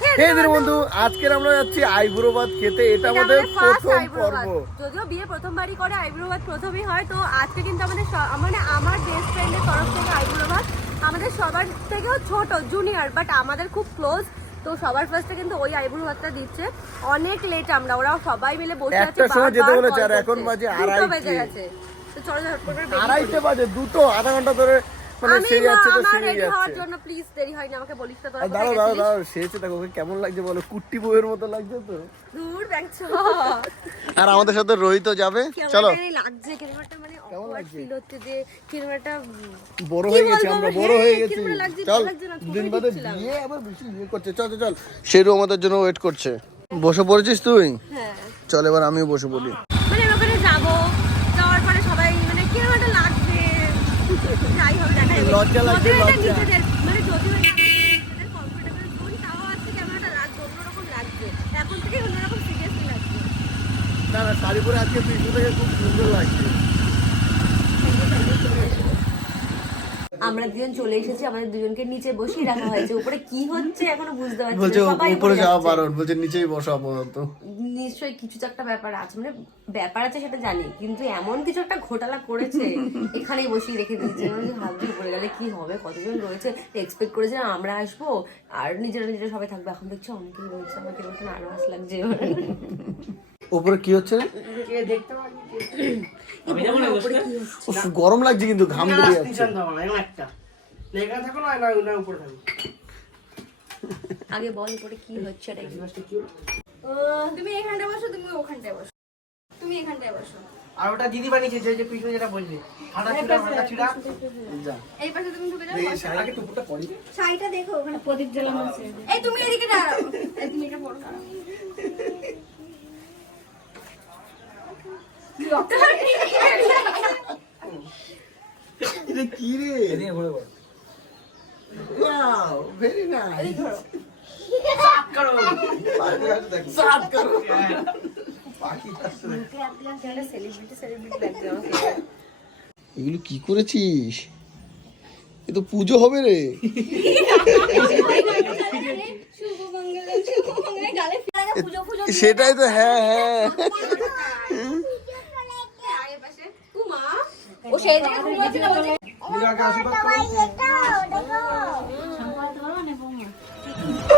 হে বন্ধু আজকের আমরা যাচ্ছি আইবুড়ো খেতে। এটা এটা আমাদের প্রথম পর্ব। যদিও বিয়ে প্রথমবারই করে আইব্রো ভাত হয়। তো আজকে কিন্তু আমাদের মানে আমার বেস্ট ফ্রেন্ডের তরফ থেকে আইব্রো আমাদের সবার থেকেও ছোট জুনিয়র বাট আমাদের খুব ক্লোজ তো সবার ফার্স্টে কিন্তু ওই আইব্রো ভাতটা দিচ্ছে। অনেক লেট আমরা ওরা সবাই মিলে বসে আছি একটার সময় যেতে বলেছে, আর এখন বাজে আড়াইটে। বেজে গেছে। তো চলো ঝটপট করে আড়াইটে বাজে দুটো আধা ঘণ্টা ধরে মানে আমি যাচ্ছে তো আমার সে রেডি হওয়ার যাচ্ছে। জন্য প্লিজ দেরি হয়নি আমাকে বলিস তো আর দাঁড়াও দাঁড়াও দাঁড়াও সেছে দেখো ওকে কেমন লাগছে বলো? কুট্টি বউয়ের মতো লাগছে তো। দূর আর আমাদের সাথে রোহিত যাবে? চলো। লাগছে কীরকম মানে কেমন লাগছে? feel হচ্ছে যে কীরকম বড় হয়ে গেছি আমরা? বড় হয়ে হ্যাঁ, গেছি। চল না, ছবি দিন বাদে বিয়ে আবার বেশি ইয়ে করছে। চল চল, চল। শেরু আমাদের জন্য ওয়েট করছে। বসে পড়েছিস তুই? হ্যাঁ। চল এবার আমিও বসে পড়ি মানে আমি ওখানে যাব যাওয়ার পরে সবাই মানে কীরকম একটা লাগবে যাই হোক দেখা যাবে লজ্জা লাগছে, যদিও এটা লজ্জা। নিজেদের মানে যদিও এটা নিজেদের comfortable zone, তাও আজকে কেমন একটা লাগছে অন্যরকম লাগছে এখন লাগবে লজ্জা। সিরিয়াসলি লাগছে। না না শাড়ি পরে আজকে তুই থেকে খুব সুন্দর লাগছে। আমরা দুজন চলে এসেছি আমাদের দুজনকে নিচে বসিয়ে রাখা হয়েছে। উপরে কি হচ্ছে এখনও বুঝতে পারছি বলছে উপরে যাওয়া বারণ বলছে নিচেই বসো আপাতত। নিশ্চয়ই কিছু তো একটা ব্যাপার আছে মানে ব্যাপার আছে সেটা জানি কিন্তু এমন কিছু একটা ঘোটালা করেছে এখানেই বসিয়ে রেখে দিয়েছে। ভাবছি উপরে গেলে কি হবে কতজন রয়েছে এক্সপেক্ট করেছে আমরা আসব আর নিজেরা নিজেরা সবাই থাকবে। এখন দেখছি অনেকেই রয়েছে আমার কীরকম একটা নার্ভাস লাগছে উপরে কি হচ্ছে হচ্ছে? উফ, গরম লাগছে কিন্তু ঘাম বেরিয়ে যাচ্ছে। একটা। লেখা থাকো না না উপরে থাকো। আগে বল উপরে কি হচ্ছে এটা তুমি এখানটায় বসো তুমি ওখানটায় বসো। তুমি এখানটায় বসো। আর ওটা দিদি বানিয়েছে যে যে পিছনে যেটা বললি। হাঁটা ছিড়া হাঁটা ছিড়া। এই পাশে তুমি ঢুকে যাও। শাড়িটাকে পরি। শাড়িটা দেখো ওখানে প্রদীপ জ্বালানো আছে। এই তুমি এদিকে দাঁড়াও। এই তুমি এটা পড়ো দাঁড়াও। এটা কি রে? ওয়াও ভেরি নাইস করো। সাত করো। সেলিব্রিটি সেলিব্রিটি এগুলো কি করেছিস? এ তো পুজো হবে রে। সেটাই তো হ্যাঁ হ্যাঁ। ও সেই জায়গায় ঘুমিয়েছিল বলছে। আশীর্বাদ করো। আজ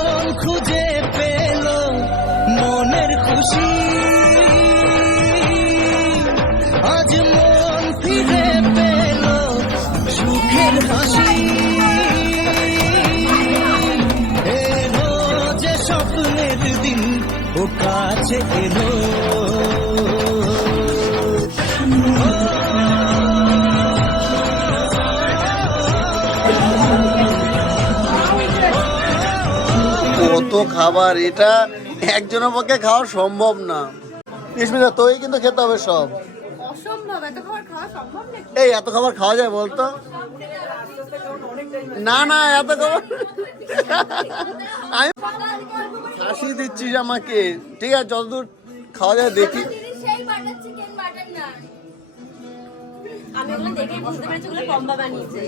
দিন ও কাছে এলো। কত খাবার এটা একজনের পক্ষে খাওয়া সম্ভব না। ইসমিতা তোই কিন্তু খেতে হবে সব। এত খাবার খাওয়া এই এত খাবার খাওয়া যায় বলতো? না না এত খাবার আমি ফাঁসি দিচ্ছিস আমাকে। ঠিক আছে যতদূর খাওয়া দাওয়া দেখি। আমি ওগুলো দেখেই বুঝতে পেরেছি ওগুলো কম্বা বানিয়েছে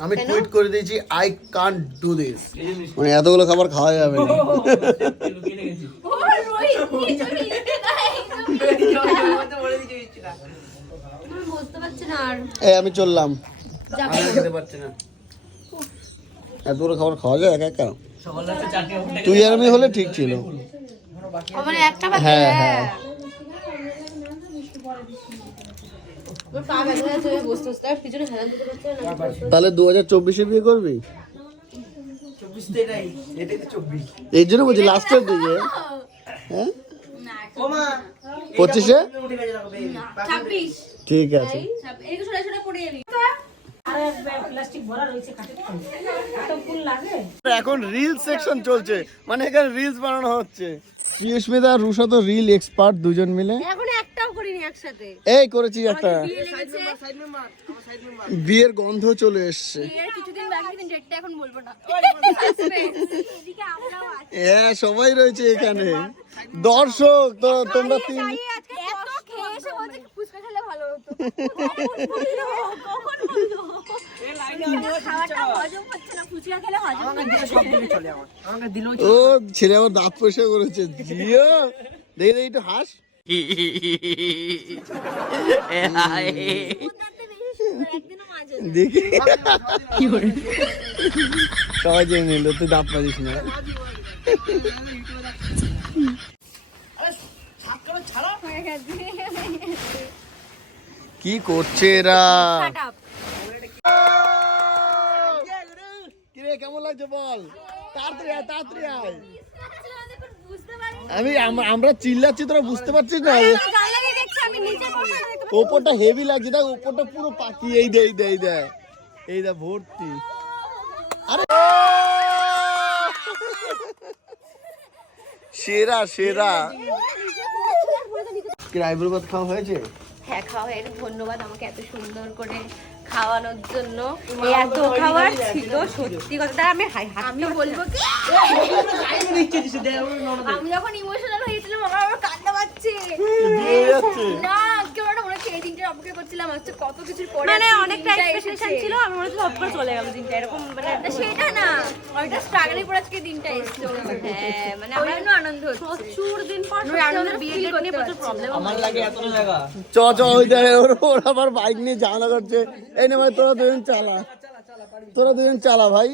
আমি টুইট করে দিয়েছি আই কান্ট ডু দিস মানে এতগুলো খাবার খাওয়া যাবে না। এই আমি চললাম। এতগুলো খাবার খাওয়া যায় একা একা? তুই আর আমি হলে ঠিক ছিল। একটা বাকি হ্যাঁ হ্যাঁ আমার পা ব্যথা যাচ্ছে আমি বসতে বসতে আর পিছনে হেলান দিতে পারছি না তাহলে দু হাজার চব্বিশে বিয়ে করবি? এই জন্য বলছি লাস্টের দিকে হ্যাঁ? পঁচিশে? ঠিক আছে। এখন রিল সেকশন চলছে। মানে এখানে রিলস বানানো হচ্ছে। রুষা তো রিল এক্সপার্ট দুজন মিলে। এখন একটাও করিনি একসাথে। এই করেছি একটা। বিয়ের গন্ধ চলে এসছে। এর কিছুদিন বাকি কিন্তু ডেটটা এখন বলব না। এদিকে আমরাও আছি হ্যাঁ সবাই রয়েছে এখানে। দর্শক তো তোমরা তিন হজম হচ্ছে ও ছেলে আমার দাঁত পয়সা করেছে জিও। দেখি দেখি একটু হাস। দেখি। সবাই জেনে নিল তুই দাঁত পারিস না। কি করছে এরা কিরে কেমন লাগছে বল? তাড়াতাড়ি আয় তাড়াতাড়ি আয়। আমি আমরা চিল্লাচ্ছি তোরা বুঝতে পারছিস না? ওপরটা হেভি লাগছে দেখ ওপরটা পুরো পাখি। এই দে এই দে এই দে। এই দে ভর্তি। আরে সেরা সেরা। আইব্রো ভাত খাওয়া হয়েছে? হ্যাঁ খাওয়া এর ধন্যবাদ আমাকে এত সুন্দর করে খাওয়ানোর জন্য এত খাবার ছিল সত্যি কথা আমি আমি বলব কি? আমি যখন ইমোশনাল হয়েছিলাম আমার আবার কান্না পাচ্ছে। না কেউ একটা মনে হচ্ছে এই দিনটার অপেক্ষা করছিলাম আজকে কত কিছুর পরে মানে অনেকটা এক্সপেকটেশন ছিল আমি মনে হচ্ছে চলে গেল দিনটা এরকম মানে না, সেটা না। অনেকটা স্ট্রাগলের পর আজকে দিনটা এসেছে হ্যাঁ মানে আমার জন্য আনন্দ হচ্ছে। প্রচুর দিন পর আনন্দ বিয়ে feel ডেট নিয়ে করতে প্রচুর প্রবলেম আমার লাগে এতটা জায়গা। চ চ ওই দেখ ওর ওর আবার বাইক নিয়ে ঝামেলা করছে। এই না ভাই তোরা দুজন চালা। তোরা দুজন চালা ভাই।